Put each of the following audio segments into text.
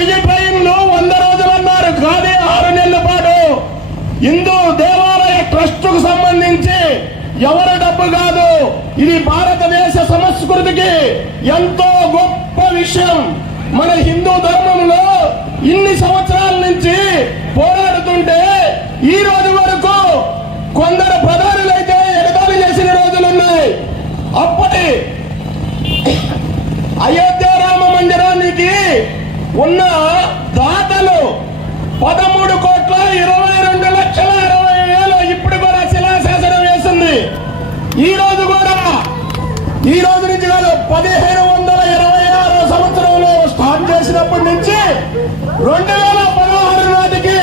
వెయ్యి ట్రైన్లు వంద రోజులు అన్నారు. కానీ ఆరు నెలల పాటు హిందూ దేవాలయ ట్రస్ట్కు సంబంధించి ఎవరి డబ్బు కాదు. ఇది భారతదేశ సంస్కృతికి ఎంతో గొప్ప విషయం. మన హిందూ ధర్మంలో ఇన్ని సంవత్సరాల నుంచి పోరాడుతుంటే ఈ రోజు వరకు కొందరు ప్రధానులైతే ఎగతాళి చేసిన రోజులున్నాయి అప్పటి అయోధ్య ఉన్న దాతలు పదమూడు కోట్ల ఇరవై రెండు లక్షల ఇరవై వేలు ఇప్పుడు కూడా శిలాశాసనం వేసింది. ఈ రోజు కూడా ఈ రోజు నుంచి కాదు పదిహేను వందల ఇరవై ఆరు సంవత్సరంలో స్టార్ట్ చేసినప్పటి నుంచి రెండు వేల పదహారు నాటికి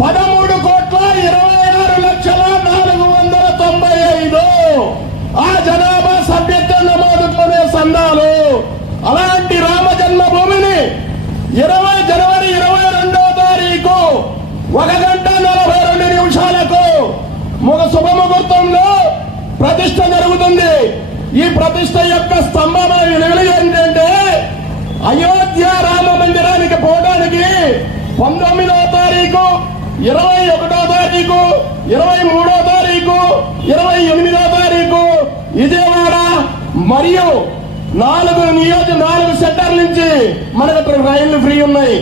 పదమూడు కోట్ల ఇరవై ఆరు లక్షల నాలుగు వందల తొంభై ఐదు ఆ జనాభా సభ్యత్వ నమోదుతోనే సందాలు అలాంటి రామ జన్మభూమిని ఇరవై జనవరి ఇరవై రెండవ తారీఖు ఒక గంట నలభై రెండు నిమిషాలకు ఒక శుభముహూర్తంలో ప్రతిష్ట జరుగుతుంది. ఈ ప్రతిష్ట యొక్క స్తంభమైన వెలుగు ఏంటంటే అయోధ్య రామ మందిరానికి పోవడానికి పంతొమ్మిదవ తారీఖు ఇరవై ఒకటో తారీఖు ఇరవై మూడో తారీఖు ఇరవై ఎనిమిదో తారీఖు విజయవాడ మరియు నాలుగు నియోజక నాలుగు సెంటర్ నుంచి మనకు రైళ్ళు ఫ్రీ ఉన్నాయి.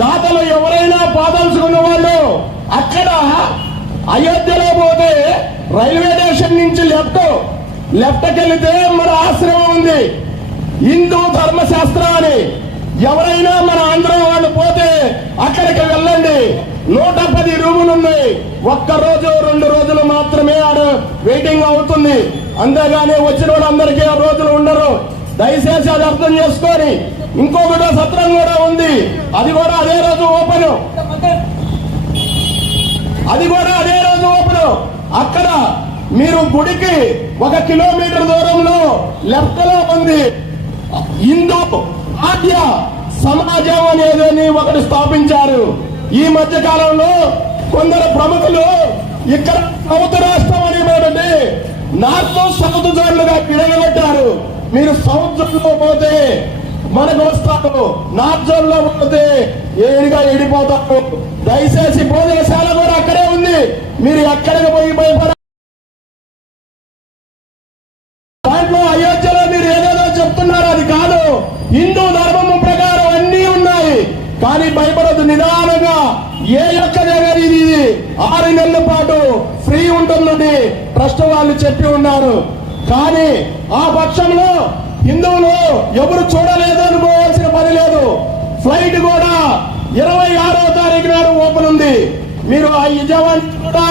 దాతలు ఎవరైనా పాదలుచుకున్న వాళ్ళు అక్కడ అయోధ్యలో పోతే రైల్వే స్టేషన్ నుంచి లెఫ్ట్ లెఫ్ట్కి వెళితే మన ఆశ్రమం ఉంది. హిందూ ధర్మశాస్త్రం అని ఎవరైనా మన ఆంధ్ర వాళ్ళు పోతే అక్కడికి వెళ్ళండి. నూట పది రూములు ఉన్నాయి. ఒక్క రోజు రెండు రోజులు మాత్రమే ఆడ వెయిటింగ్ అవుతుంది. అంతేగాని వచ్చిన వాళ్ళందరికీ ఆ రోజులు ఉండరు. దయచేసి అది అర్థం చేసుకొని ఇంకొకటో సత్రం కూడా ఉంది. అది కూడా అదే రోజు ఓపెన్. అది కూడా అదే రోజు ఓపెన్. అక్కడ మీరు గుడికి ఒక కిలోమీటర్ దూరంలో లెఫ్ట్లో ఉంది. హిందూ ఆద్య సమాజం అనేది ఒకటి స్థాపించారు. ఈ మధ్య కాలంలో కొందరు ప్రముఖులు ఇక్కడ సౌత్ రాష్ట్రం అనేటువంటి నార్త్ సౌత్ జోన్లుగా విడగొట్టారు మీరు సౌత్ జోన్లో పోతే మనకు వస్తారు నార్త్ జోన్ పోతే ఏడిగా ఎడిపోతారు దయచేసి భోజనశాల కూడా అక్కడే ఉంది. మీరు ఎక్కడికి పోయి భయపడ దాంట్లో అయోధ్యలో మీరు ఏదేదో చెప్తున్నారు అది కాదు. హిందూ ధర్మము ప్రకారం అన్ని ఉన్నాయి. కానీ భయపడదు నిదానంగా. ఏ యొక్క దగ్గర ఇది ఆరు నెలల పాటు ఫ్రీ ఉంటుందని ట్రస్ట్ వాళ్ళు చెప్పి ఉన్నారు. కానీ ఆ పక్షంలో హిందువులు ఎవరు చూడలేదు. సైట్ కూడా ఇరవై ఆరో తారీఖు నాడు ఓపెన్ ఉంది. మీరు ఆ యజమాని కూడా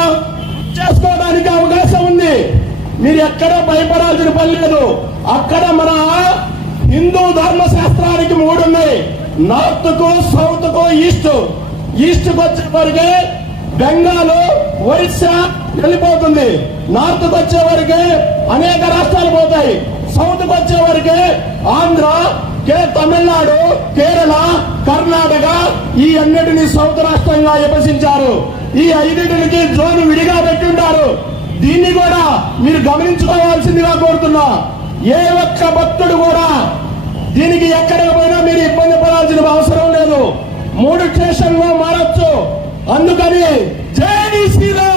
చేసుకోవడానికి అవకాశం ఉంది. మీరు ఎక్కడ భయపడాల్సిన పని లేదు. అక్కడ మన హిందూ ధర్మ శాస్త్రానికి మూడు ఉన్నాయి. నార్త్కు సౌత్కు ఈస్ట్. ఈస్ట్కు వచ్చేవరకే బెంగాల్ ఒరిస్సా వెళ్ళిపోతుంది. నార్త్కు వచ్చేవరకే అనేక రాష్ట్రాలు పోతాయి. సౌత్కు వచ్చేవరకే ఆంధ్ర కే తమిళనాడు కేరళ కర్ణాటక ఈ అన్నిటిని సౌత్ రాష్ట్రంగా విభజించారు. ఈ ఐదింటికి జోన్ విడిగా పెట్టుంటారు. దీన్ని కూడా మీరు గమనించుకోవాల్సిందిగా కోరుతున్నా. ఏ ఒక్క భక్తుడు కూడా దీనికి ఎక్కడికి పోయినా మీరు ఇబ్బంది పడాల్సిన అవసరం లేదు. మూడు స్టేషన్లో మారచ్చు. అందుకని జై శ్రీరామ్!